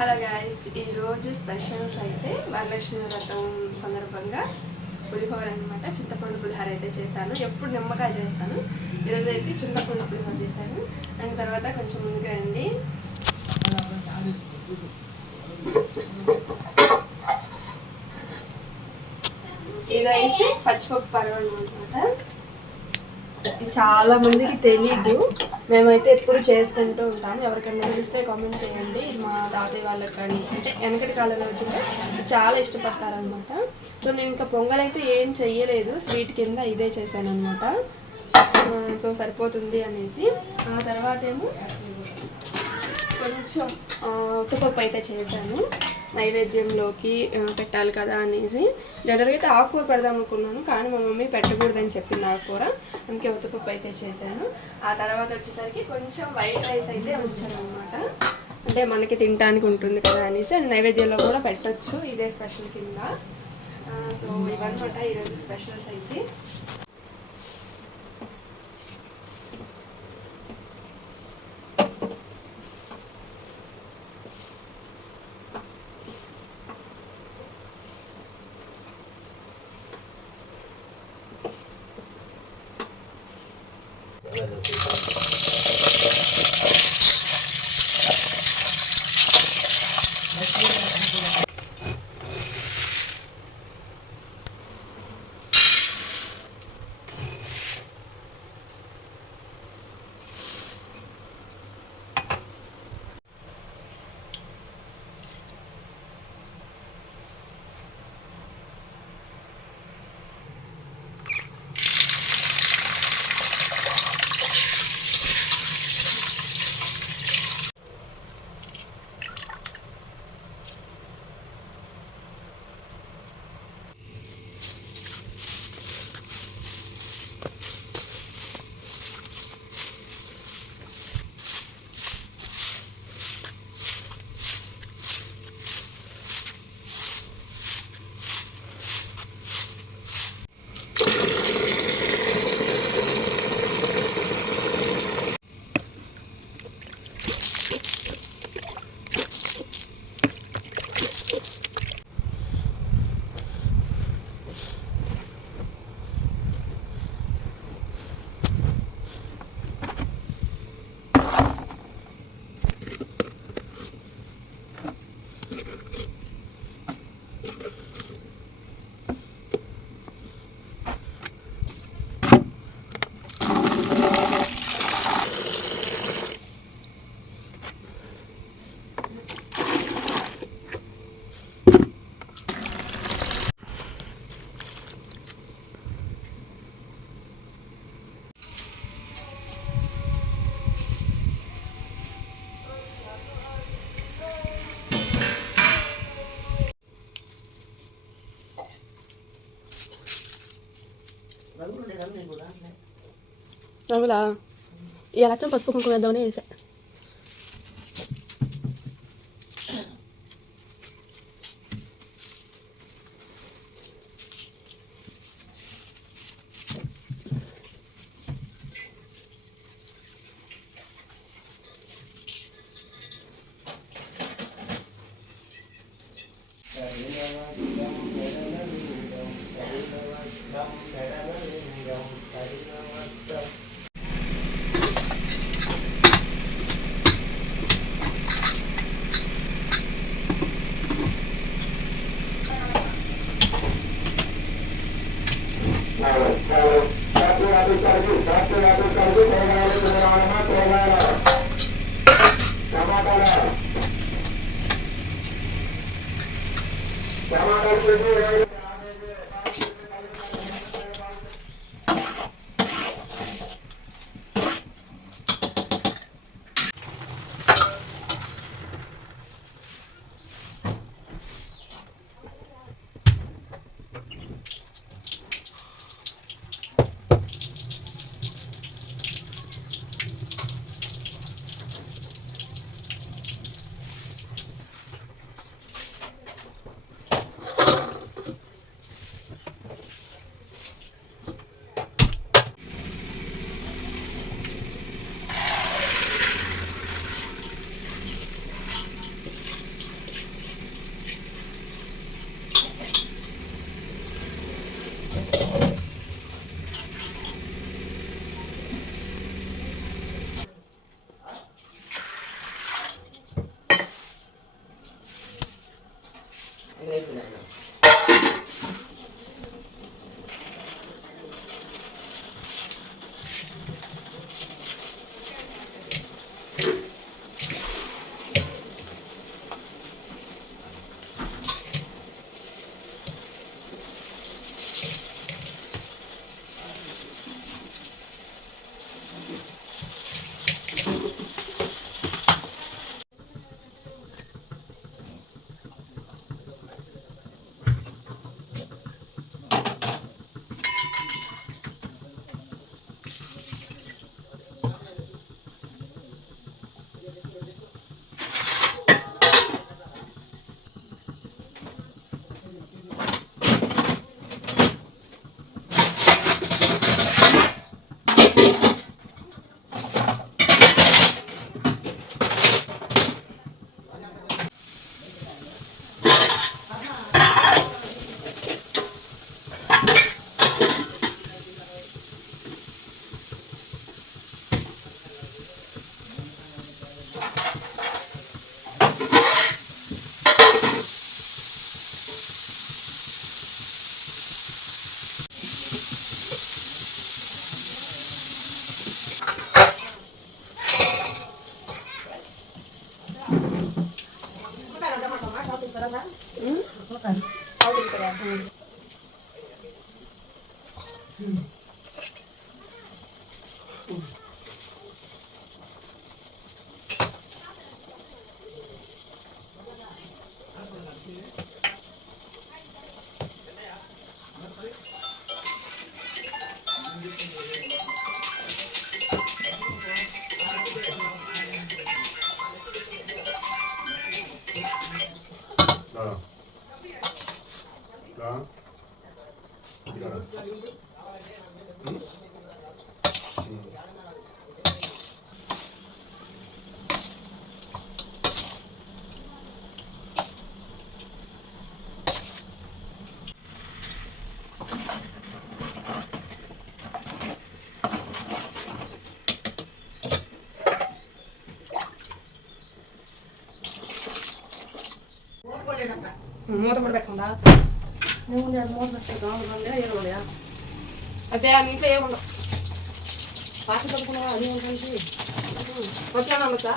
Hello guys, ఈరోజు specials అయితే వరలక్ష్మి వ్రతం సందర్భంగా పులిహోర అనమాట. చింతపండు పులిహోర అయితే చేశాను. ఎప్పుడు నిమ్మకాయ చేస్తాను, ఈరోజు అయితే చింతపండు పులిహోర చేశాను. అండ్ తర్వాత కొంచెం ముందుగా అండి ఇదైతే పచ్చిపప్పు పరవడం అనమాట. చాలా మందికి తెలీదు, మేమైతే ఎప్పుడు చేసుకుంటూ ఉంటాము. ఎవరికైనా తెలిస్తే కామెంట్ చేయండి. మా తాతయ్య వాళ్ళకి కానీ అంటే వెనకటి కాలంలో వచ్చింటే చాలా ఇష్టపడతారనమాట. సో నేను ఇంకా పొంగల్ అయితే ఏం చెయ్యలేదు, స్వీట్ కింద ఇదే చేశాను అనమాట. సో సరిపోతుంది అనేసి. ఆ తర్వాత ఏమో కొంచెం ఉత్తపప్పు అయితే చేశాను, నైవేద్యంలోకి పెట్టాలి కదా అనేసి. జనరల్గా అయితే ఆకుకూర పెడదాం అనుకున్నాను, కానీ మా మమ్మీ పెట్టకూడదని చెప్పింది ఆకుకూర, అందుకే ఉత్తపప్పు అయితే చేశాను. ఆ తర్వాత వచ్చేసరికి కొంచెం వైట్ రైస్ అయితే ఉంచాను అనమాట. అంటే మనకి తినడానికి ఉంటుంది కదా అనేసి, అది నైవేద్యంలో కూడా పెట్టచ్చు, ఇదే స్పెషల్ కింద. సో ఇవన్నమాట ఈరోజు స్పెషల్స్ అయితే. రంగులా ఇలా అచ్చం పసుపు కుంకుమ వేద్దామని వేసా. మూత కూడా పెట్టకుండా మూత పెట్టే అయితే ఆ ఇంట్లో ఏముండవు పాట పడుకున్నా అది ఉంటుంది వచ్చాను అమ్మచ్చా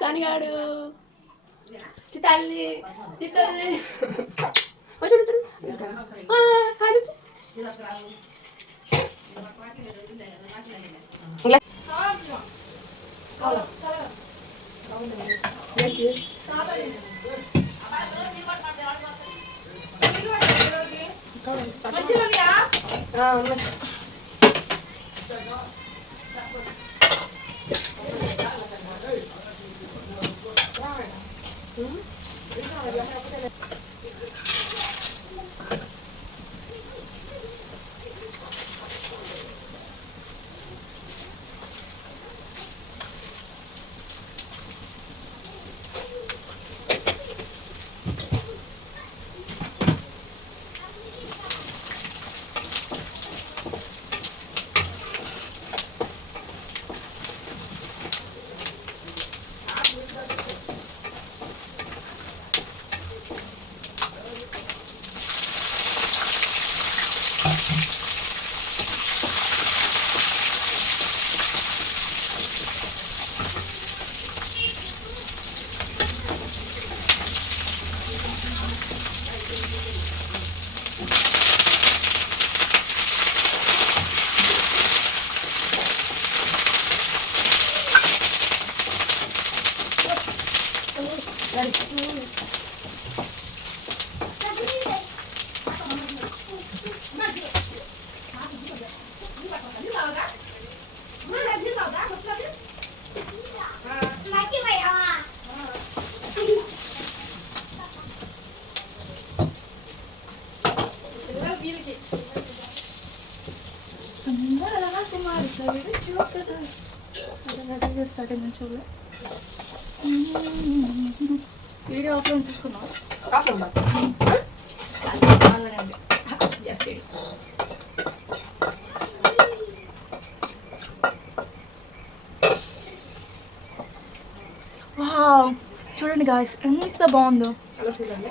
దానిగాడు చిత్తాలి చిత్తాలి స్టార్ట్ అయింది చూడలే. వీడియో ఆఫ్లో చూసుకున్నాం. వావ్, చూడండి గాయ్స్ ఎంత బాగుందో,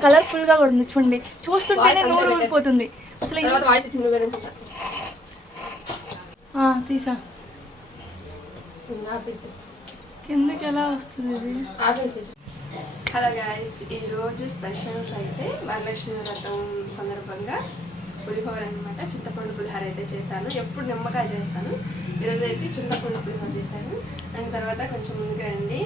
కలర్ఫుల్గా కూడా ఉంది. చూడండి, చూస్తుంటేనే నోరు ఊరిపోతుంది అసలు. తీసా కిందకి ఎలా వస్తుంది ఇది? హలో గాయస్, ఈరోజు స్పెషల్స్ అయితే వరలక్ష్మి వ్రతం సందర్భంగా పులిహోర అనమాట. చింతపండు పులిహోర అయితే చేశాను. ఎప్పుడు నిమ్మకాయ చేస్తాను, ఈరోజు అయితే చింతపండు పులిహోర చేశాను. అండ్ తర్వాత కొంచెం ముందుగా అండి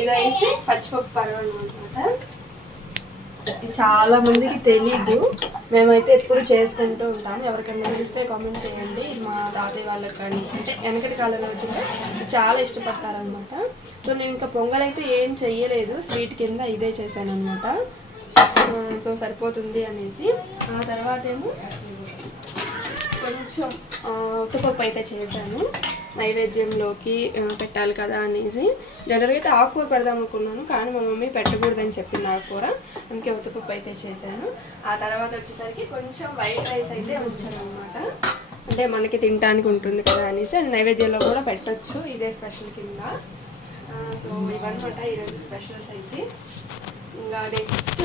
ఇదైతే పచ్చిపప్పు పరవడం అనమాట. చాలా మందికి తెలీదు, మేమైతే ఎప్పుడు చేసుకుంటూ ఉంటాము. ఎవరికైనా తెలిస్తే కామెంట్ చేయండి. మా తాతయ్య వాళ్ళకి కానీ, అంటే వెనకటి కాలం రోజుల్లో చాలా ఇష్టపడతారనమాట. సో నేను ఇంకా పొంగల్ అయితే ఏం చెయ్యలేదు, స్వీట్ కింద ఇదే చేశాను అనమాట. సో సరిపోతుంది అనేసి. ఆ తర్వాత ఏమో కొంచెం ఉత్తపప్పు అయితే చేశాను, నైవేద్యంలోకి పెట్టాలి కదా అనేసి. జనరల్గా అయితే ఆకుకూర పెడదాం అనుకున్నాను, కానీ మా మమ్మీ పెట్టకూడదని చెప్పింది ఆకుకూర, అందుకే ఉత్తపప్పు అయితే చేశాను. ఆ తర్వాత వచ్చేసరికి కొంచెం వైట్ రైస్ అయితే ఉంచాను అనమాట. అంటే మనకి తినడానికి ఉంటుంది కదా అనేసి, అది నైవేద్యంలో కూడా పెట్టచ్చు, ఇదే స్పెషల్ కింద. సో ఇవన్నమాట ఈరోజు స్పెషల్స్ అయితే. ఇంకా నెక్స్ట్